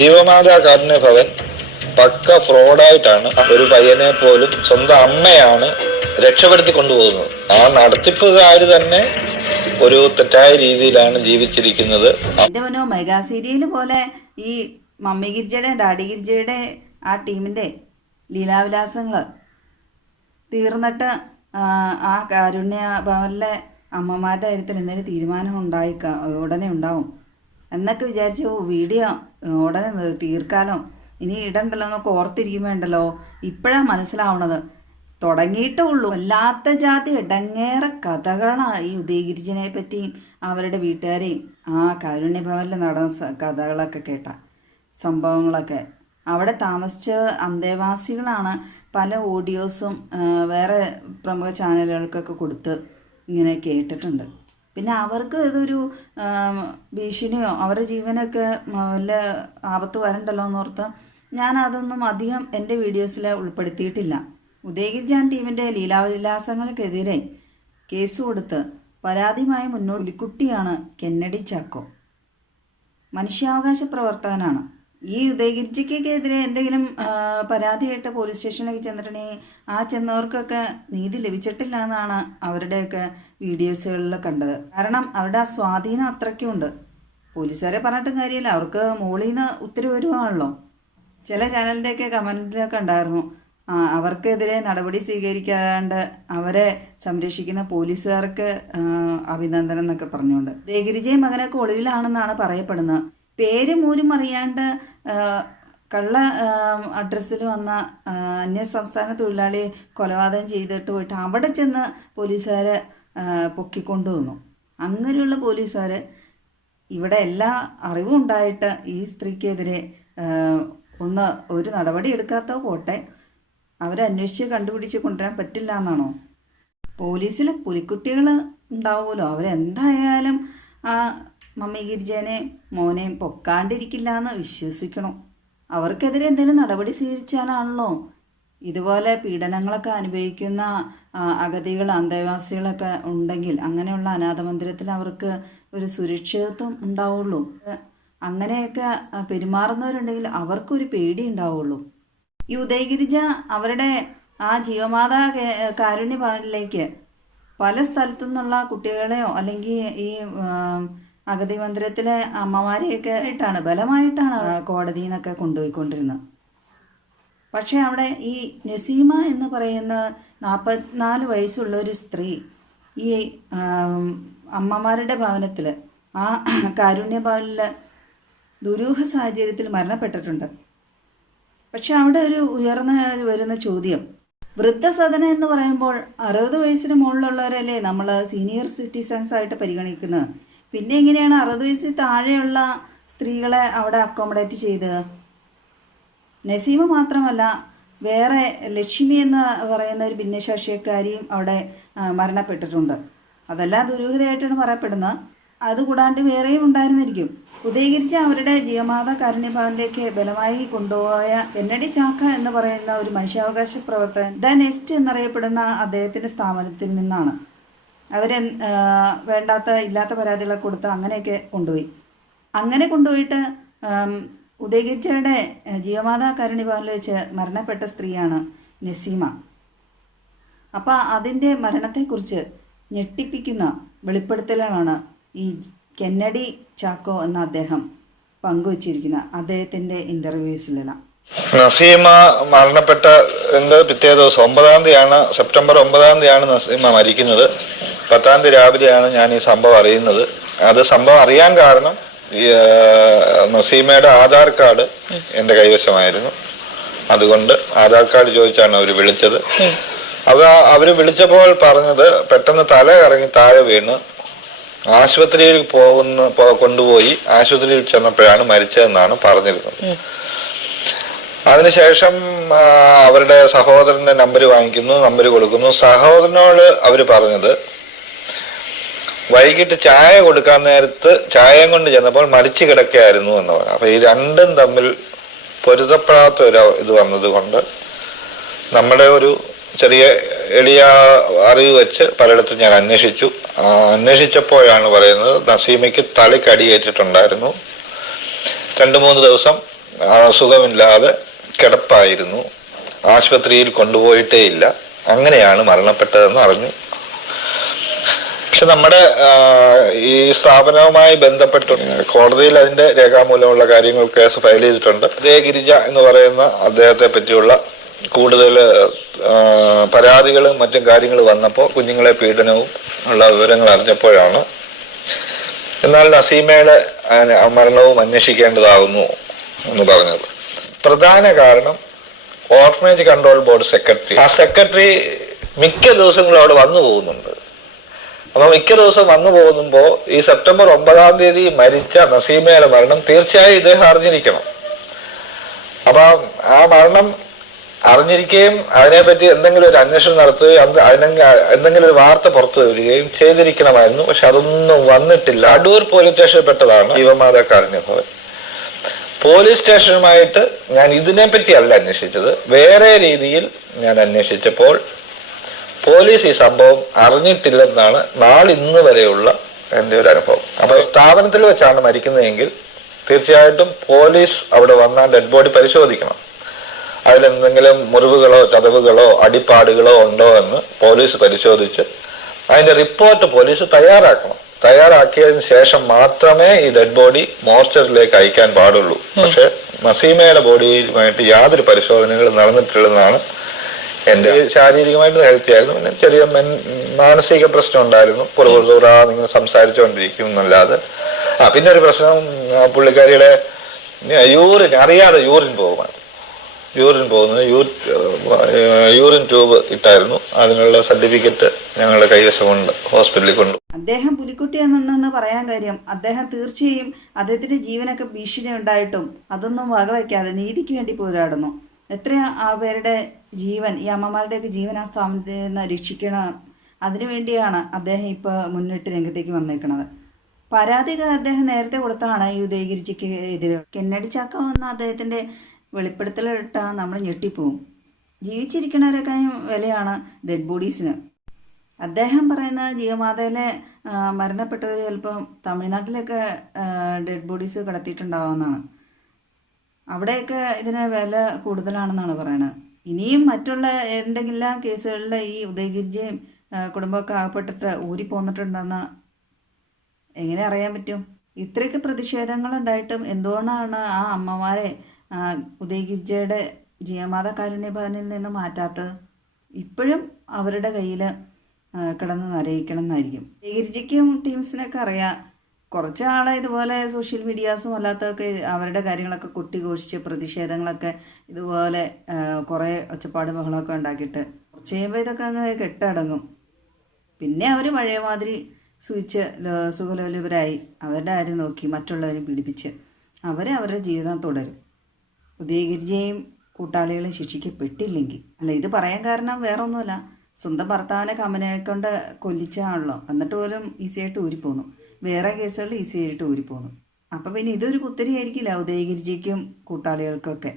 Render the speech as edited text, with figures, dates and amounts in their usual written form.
ജീവമാതാ കാരുണ്യ ഭവൻ പക്ക ഫ്രോഡായിട്ടാണ് ഒരു പയ്യനെ പോലും സ്വന്തം അമ്മയാണ് രക്ഷപ്പെടുത്തി കൊണ്ടുപോകുന്നത്. ആ നടത്തിപ്പുകാർ തന്നെ ഒരു തെറ്റായ രീതിയിലാണ് ജീവിച്ചിരിക്കുന്നത്. മെഗാ സീരിയൽ പോലെ ഈ മമ്മി ഗിരിജയുടെ ഡാഡി ഗിരിജയുടെ ആ ടീമിന്റെ ലീലാവിലാസങ്ങൾ തീർന്നിട്ട് ആ കാരുണ്യ ഭവനിലെ അമ്മമാരുടെ കാര്യത്തിൽ എന്തെങ്കിലും തീരുമാനം ഉടനെ ഉണ്ടാവും എന്നൊക്കെ വിചാരിച്ചു വീഡിയോ ഉടനെ തീർക്കാലോ, ഇനി ഇടണ്ടല്ലോ എന്നൊക്കെ ഓർത്തിരിക്കുമ്പോണ്ടല്ലോ ഇപ്പോഴാണ് മനസ്സിലാവണത്. തുടങ്ങിയിട്ടേ ഉള്ളൂ. വല്ലാത്ത ജാതി ഇടങ്ങേറെ കഥകളാണ് ഈ ഉദയഗിരിജനെ പറ്റിയും അവരുടെ വീട്ടുകാരെയും ആ കാരുണ്യഭവനിൽ നടന്ന കഥകളൊക്കെ കേട്ട സംഭവങ്ങളൊക്കെ. അവിടെ താമസിച്ച അന്തേവാസികളാണ് പല ഓഡിയോസും വേറെ പ്രമുഖ ചാനലുകൾക്കൊക്കെ കൊടുത്ത് ഇങ്ങനെ കേട്ടിട്ടുണ്ട്. പിന്നെ അവർക്ക് ഇതൊരു ഭീഷണിയോ അവരുടെ ജീവനൊക്കെ വല്ല ആപത്ത് വരണ്ടല്ലോ എന്നോർത്ത് ഞാനതൊന്നും അധികം എൻ്റെ വീഡിയോസിൽ ഉൾപ്പെടുത്തിയിട്ടില്ല. ഉദയഗിരിജാൻ ടീമിൻ്റെ ലീലാവിലാസങ്ങൾക്കെതിരെ കേസ് കൊടുത്ത് പരാതിയുമായി മുന്നോട്ട് കുട്ടിയാണ് കെന്നഡി ചാക്കോ. മനുഷ്യാവകാശ പ്രവർത്തകനാണ്. ഈ ഉദയഗിരിജയ്ക്കെതിരെ എന്തെങ്കിലും പരാതിയായിട്ട് പോലീസ് സ്റ്റേഷനിലേക്ക് ചെന്നിട്ടുണ്ടെങ്കിൽ ആ ചെന്നവർക്കൊക്കെ നീതി ലഭിച്ചിട്ടില്ല എന്നാണ് അവരുടെയൊക്കെ വീഡിയോസുകളിൽ കണ്ടത്. കാരണം അവരുടെ ആ സ്വാധീനം അത്രയ്ക്കുണ്ട്. പോലീസുകാരെ പറഞ്ഞിട്ടും കാര്യമില്ല, അവർക്ക് മുകളിൽ നിന്ന് ഉത്തരവ് വരുവാണല്ലോ. ചില ചാനലിൻ്റെയൊക്കെ കമൻറ്റിലൊക്കെ ഉണ്ടായിരുന്നു അവർക്കെതിരെ നടപടി സ്വീകരിക്കാണ്ട് അവരെ സംരക്ഷിക്കുന്ന പോലീസുകാർക്ക് അഭിനന്ദനം എന്നൊക്കെ പറഞ്ഞുകൊണ്ട്. ഉദയഗിരിജയും മകനൊക്കെ ഒളിവിലാണെന്നാണ് പറയപ്പെടുന്നത്. പേരും ഊരും അറിയാണ്ട് കള്ള അഡ്രസ്സിൽ വന്ന അന്യസംസ്ഥാന തൊഴിലാളിയെ കൊലപാതകം ചെയ്തിട്ട് പോയിട്ട് അവിടെ ചെന്ന് പോലീസുകാരെ പൊക്കിക്കൊണ്ടുവന്നു. അങ്ങനെയുള്ള പോലീസുകാർ ഇവിടെ എല്ലാ അറിവും ഉണ്ടായിട്ട് ഈ സ്ത്രീക്കെതിരെ ഒരു നടപടി എടുക്കാത്ത പോട്ടെ, അവരെ അന്വേഷിച്ച് കണ്ടുപിടിച്ച് കൊണ്ടുവരാൻ പറ്റില്ല എന്നാണോ? പോലീസിലെ പുലിക്കുട്ടികൾ ഉണ്ടാവുമല്ലോ, അവരെന്തായാലും ആ മമ്മി ഗിരിജനെയും മോനെയും പൊക്കാണ്ടിരിക്കില്ല എന്ന് വിശ്വസിക്കണം. അവർക്കെതിരെ എന്തെങ്കിലും നടപടി സ്വീകരിച്ചാലാണല്ലോ ഇതുപോലെ പീഡനങ്ങളൊക്കെ അനുഭവിക്കുന്ന അഗതികൾ അന്തേവാസികളൊക്കെ ഉണ്ടെങ്കിൽ അങ്ങനെയുള്ള അനാഥ മന്ദിരത്തിൽ അവർക്ക് ഒരു സുരക്ഷിതത്വം ഉണ്ടാവുള്ളൂ. അങ്ങനെയൊക്കെ പെരുമാറുന്നവരുണ്ടെങ്കിൽ അവർക്കൊരു പേടി ഉണ്ടാവുള്ളൂ. ഈ ഉദയഗിരിജ അവരുടെ ആ ജീവമാതാ കാരുണ്യ ഭവനിലേക്ക് പല സ്ഥലത്തു നിന്നുള്ള കുട്ടികളെയോ അല്ലെങ്കിൽ ഈ അഗതി മന്ദിരത്തിലെ അമ്മമാരെയൊക്കെ ആയിട്ടാണ് ബലമായിട്ടാണ് കോടതിയിൽ നിന്നൊക്കെ കൊണ്ടുപോയിക്കൊണ്ടിരുന്നത്. പക്ഷേ അവിടെ ഈ നസീമ എന്ന് പറയുന്ന 44 വയസ്സുള്ള ഒരു സ്ത്രീ ഈ അമ്മമാരുടെ ഭവനത്തിൽ ആ കാരുണ്യ ഭവനിൽ ദുരൂഹ സാഹചര്യത്തിൽ മരണപ്പെട്ടിട്ടുണ്ട്. പക്ഷെ അവിടെ ഒരു വരുന്ന ചോദ്യം, വൃദ്ധസദനം എന്ന് പറയുമ്പോൾ 60 വയസ്സിന് മുകളിലുള്ളവരല്ലേ നമ്മൾ സീനിയർ സിറ്റിസൺസ് ആയിട്ട് പരിഗണിക്കുന്നത്. പിന്നെ എങ്ങനെയാണ് 60 വയസ്സിൽ താഴെയുള്ള സ്ത്രീകളെ അവിടെ അക്കോമഡേറ്റ് ചെയ്തത്? നസീമ മാത്രമല്ല, വേറെ ലക്ഷ്മി എന്ന് പറയുന്ന ഒരു ഭിന്നശേഷിക്കാരിയും അവിടെ മരണപ്പെട്ടിട്ടുണ്ട്. അതെല്ലാം ദുരൂഹതയായിട്ടാണ് പറയപ്പെടുന്നത്. അതുകൂടാണ്ട് വേറെയും ഉണ്ടായിരുന്നിരിക്കും. ഉദയഗിരിജ അവരുടെ ജീവമാതാ കാരുണ്യ ഭവനിലേക്ക് ബലമായി കൊണ്ടുപോയ കെന്നഡി ചാക്ക എന്ന് പറയുന്ന ഒരു മനുഷ്യാവകാശ പ്രവർത്തകൻ ദ നെസ്റ്റ് എന്നറിയപ്പെടുന്ന അദ്ദേഹത്തിൻ്റെ സ്ഥാപനത്തിൽ നിന്നാണ് അവരെ വേണ്ടാത്ത ഇല്ലാത്ത പരാതികളൊക്കെ കൊടുത്ത് അങ്ങനെയൊക്കെ കൊണ്ടുപോയി. അങ്ങനെ കൊണ്ടുപോയിട്ട് ഉദയഗിരിജയുടെ ജീവമാതാ കാരുണ്യ ഭവനിൽ വെച്ച് മരണപ്പെട്ട സ്ത്രീയാണ് നസീമ. അപ്പോൾ അതിൻ്റെ മരണത്തെക്കുറിച്ച് ഞെട്ടിപ്പിക്കുന്ന വെളിപ്പെടുത്തലാണ് ഈ കെന്നഡി ചാക്കോ എന്ന അദ്ദേഹം പങ്കുവച്ചിരിക്കുന്ന അദ്ദേഹത്തിൻ്റെ ഇൻ്റർവ്യൂസിലെല്ലാം. നസീമ മരണപ്പെട്ട പിറ്റേ ദിവസം സെപ്റ്റംബർ 9 നസീമ മരിക്കുന്നത്. 10 രാവിലെയാണ് ഞാൻ ഈ സംഭവം അറിയുന്നത്. സംഭവം അറിയാൻ കാരണം നസീമയുടെ ആധാർ കാർഡ് എൻ്റെ കൈവശമായിരുന്നു. അതുകൊണ്ട് ആധാർ കാർഡ് ചോദിച്ചാണ് അവർ വിളിച്ചത്. അവർ വിളിച്ചപ്പോൾ പറഞ്ഞത് പെട്ടെന്ന് തല കറങ്ങി താഴെ വീണ് ആശുപത്രിയിൽ കൊണ്ടുപോയി ആശുപത്രിയിൽ ചെന്നപ്പോഴാണ് മരിച്ചതെന്നാണ് പറഞ്ഞിരുന്നത്. അതിനുശേഷം അവരുടെ സഹോദരന്റെ നമ്പർ വാങ്ങിക്കുന്നു, നമ്പർ കൊടുക്കുന്നു. സഹോദരനോട് അവർ പറഞ്ഞത് വൈകിട്ട് ചായ കൊടുക്കാൻ നേരത്ത് ചായയും കൊണ്ട് ചെന്നപ്പോൾ മരിച്ചു കിടക്കുകയായിരുന്നു എന്ന് പറഞ്ഞു. അപ്പൊ ഈ രണ്ടും തമ്മിൽ പൊരുത്തപ്പെടാത്ത ഒരു ഇത് വന്നത് കൊണ്ട് നമ്മുടെ ഒരു ചെറിയ എളിയ അറിവ് വെച്ച് പലയിടത്തും ഞാൻ അന്വേഷിച്ചപ്പോഴാണ് പറയുന്നത് നസീമയ്ക്ക് തലയ്ക്ക് അടിയേറ്റിട്ടുണ്ടായിരുന്നു. 2-3 ദിവസം സുഖമില്ലാതെ കിടപ്പായിരുന്നു, ആശുപത്രിയിൽ കൊണ്ടുപോയിട്ടേ ഇല്ല, അങ്ങനെയാണ് മരണപ്പെട്ടതെന്ന് അറിഞ്ഞു. പക്ഷെ നമ്മുടെ ഈ സ്ഥാപനവുമായി ബന്ധപ്പെട്ട് കോടതിയിൽ അതിന്റെ രേഖാമൂലമുള്ള കാര്യങ്ങൾ കേസ് ഫയൽ ചെയ്തിട്ടുണ്ട്. ഗിരിജ എന്ന് പറയുന്ന അദ്ദേഹത്തെ പറ്റിയുള്ള കൂടുതൽ പരാതികളും മറ്റും കാര്യങ്ങൾ വന്നപ്പോൾ കുഞ്ഞുങ്ങളെ പീഡനവും ഉള്ള വിവരങ്ങൾ അറിഞ്ഞപ്പോഴാണ് എന്നാൽ നസീമയുടെ മരണവും അന്വേഷിക്കേണ്ടതാകുന്നു എന്ന് പറഞ്ഞത്. പ്രധാന കാരണം ഓർഫനേജ് കൺട്രോൾ ബോർഡ് സെക്രട്ടറി, ആ സെക്രട്ടറി മിക്ക ദിവസങ്ങളും അവിടെ വന്നു പോകുന്നുണ്ട്. അപ്പൊ മിക്ക ദിവസം വന്നു പോകുമ്പോൾ ഈ സെപ്റ്റംബർ 9 മരിച്ച നസീമയുടെ മരണം തീർച്ചയായും ഇദ്ദേഹം അറിഞ്ഞിരിക്കണം. അപ്പൊ ആ മരണം അറിഞ്ഞിരിക്കുകയും അതിനെപ്പറ്റി എന്തെങ്കിലും ഒരു അന്വേഷണം നടത്തുകയും എന്തെങ്കിലും ഒരു വാർത്ത പുറത്തു വരികയും ചെയ്തിരിക്കണമായിരുന്നു. പക്ഷെ അതൊന്നും വന്നിട്ടില്ല. അടൂർ പോലീസ് സ്റ്റേഷനിൽ പെട്ടതാണ് ജീവമാതാ കാരുണ്യ ഭവൻ. പോലീസ് സ്റ്റേഷനുമായിട്ട് ഞാൻ ഇതിനെപ്പറ്റി അല്ല അന്വേഷിച്ചത്, വേറെ രീതിയിൽ ഞാൻ അന്വേഷിച്ചപ്പോൾ പോലീസ് ഈ സംഭവം അറിഞ്ഞിട്ടില്ലെന്നാണ് നാളിന്ന് വരെയുള്ള എൻ്റെ ഒരു അനുഭവം. അപ്പൊ സ്ഥാപനത്തിൽ വെച്ചാണ് മരിക്കുന്നതെങ്കിൽ തീർച്ചയായിട്ടും പോലീസ് അവിടെ വന്നാൽ ഡെഡ് ബോഡി പരിശോധിക്കണം. അതിലെന്തെങ്കിലും മുറിവുകളോ ചതവുകളോ അടിപ്പാടുകളോ ഉണ്ടോ എന്ന് പോലീസ് പരിശോധിച്ച് അതിന്റെ റിപ്പോർട്ട് പോലീസ് തയ്യാറാക്കണം. തയ്യാറാക്കിയതിന് ശേഷം മാത്രമേ ഈ ഡെഡ് ബോഡി മോർച്ചറിലേക്ക് അയക്കാൻ പാടുള്ളൂ. പക്ഷെ നസീമയുടെ ബോഡിയുമായിട്ട് യാതൊരു പരിശോധനകളും നടന്നിട്ടില്ലെന്നാണ് എൻ്റെ. ശാരീരികമായിട്ട് ഹെൽത്തി ആയിരുന്നു, പിന്നെ ചെറിയ മാനസിക പ്രശ്നം ഉണ്ടായിരുന്നു. പുറകുറാ നിങ്ങൾ സംസാരിച്ചുകൊണ്ടിരിക്കും എന്നല്ലാതെ. പിന്നെ ഒരു പ്രശ്നം, പുള്ളിക്കാരിയുടെ അറിയാതെ യൂറിൻ പോകുന്നത് യൂറിൻ ട്യൂബ് ഇട്ടായിരുന്നു. അതിനുള്ള സർട്ടിഫിക്കറ്റ് ഞങ്ങളുടെ കൈവശമുണ്ട്, ഹോസ്പിറ്റലിൽ കൊണ്ടു. അദ്ദേഹം പുലിക്കുട്ടി എന്നുണ്ടെന്ന് പറയാൻ കാര്യം, അദ്ദേഹം തീർച്ചയായും അദ്ദേഹത്തിന്റെ ജീവനൊക്കെ ഭീഷണി ഉണ്ടായിട്ടും അതൊന്നും വകവയ്ക്കാതെ നീതിക്ക് വേണ്ടി പോരാടുന്നു. എത്ര പേരുടെ ജീവൻ, ഈ അമ്മമാരുടെയൊക്കെ ജീവൻ ആ സ്ഥാപനത്തിൽ നിന്ന് രക്ഷിക്കണം, അതിനുവേണ്ടിയാണ് അദ്ദേഹം ഇപ്പോൾ മുന്നിട്ട് രംഗത്തേക്ക് വന്നേക്കുന്നത്. പരാതി അദ്ദേഹം നേരത്തെ കൊടുത്താണ് ഈ ഉദയഗിരിജിക്ക് എതിരെ. കെന്നഡി ചാക്ക വന്ന അദ്ദേഹത്തിൻ്റെ വെളിപ്പെടുത്തലിട്ടാ നമ്മൾ ഞെട്ടിപ്പോവും. ജീവിച്ചിരിക്കുന്നവരെക്കാളും വിലയാണ് ഡെഡ് ബോഡീസിന്. അദ്ദേഹം പറയുന്ന ജീവമാതയിലെ മരണപ്പെട്ടവർ ചിലപ്പം തമിഴ്നാട്ടിലൊക്കെ ഡെഡ് ബോഡീസ് കടത്തിയിട്ടുണ്ടാവുമെന്നാണ്. അവിടെയൊക്കെ ഇതിന് വില കൂടുതലാണെന്നാണ് പറയുന്നത്. ഇനിയും മറ്റുള്ള എന്തെങ്കിലും കേസുകളിൽ ഈ ഉദയഗിരിജയും കുടുംബമൊക്കെ ആകപ്പെട്ടിട്ട് ഊരിപ്പോന്നിട്ടുണ്ടെന്ന് എങ്ങനെ അറിയാൻ പറ്റും? ഇത്രയൊക്കെ പ്രതിഷേധങ്ങളുണ്ടായിട്ടും എന്തുകൊണ്ടാണ് ആ അമ്മമാരെ ഉദയഗിരിജയുടെ ജീവമാതാ കാരുണ്യ ഭവനിൽ നിന്ന് മാറ്റാത്തത്? ഇപ്പോഴും അവരുടെ കയ്യിൽ കിടന്ന് നരയിക്കണം എന്നായിരിക്കും. ഉദയഗിരിജയ്ക്കും ടീംസിനൊക്കെ അറിയാം, കുറച്ച് ആളെ ഇതുപോലെ സോഷ്യൽ മീഡിയാസും അല്ലാത്തതൊക്കെ അവരുടെ കാര്യങ്ങളൊക്കെ കൊട്ടിഘോഷിച്ച് പ്രതിഷേധങ്ങളൊക്കെ ഇതുപോലെ കുറേ ഒച്ചപ്പാട് ബഹളമൊക്കെ ഉണ്ടാക്കിയിട്ട് കുറച്ച് കഴിയുമ്പോൾ ഇതൊക്കെ അങ്ങ് കെട്ടടങ്ങും. പിന്നെ അവർ പഴയ മാതിരി സുഖലോലുപരായി അവരുടെ ആരും നോക്കി മറ്റുള്ളവരും പീഡിപ്പിച്ച് അവരുടെ ജീവിതം തുടരും. ഉദയഗിരിജയും കൂട്ടാളികളും ശിക്ഷിക്കപ്പെട്ടില്ലെങ്കിൽ, അല്ല ഇത് പറയാൻ കാരണം വേറെ ഒന്നുമല്ല, സ്വന്തം ഭർത്താവിനെ കമ്പനിയെ കൊണ്ട് കൊല്ലിച്ചാണല്ലോ, എന്നിട്ട് പോലും ഈസിയായിട്ട് ഊരിപ്പോന്നു. വേറെ കേസുകളിൽ ഈസിയായിട്ട് ഊരിപ്പോന്നു. അപ്പം പിന്നെ ഇതൊരു പുത്തരിയായിരിക്കില്ല ഉദയഗിരിജിക്കും കൂട്ടാളികൾക്കൊക്കെ.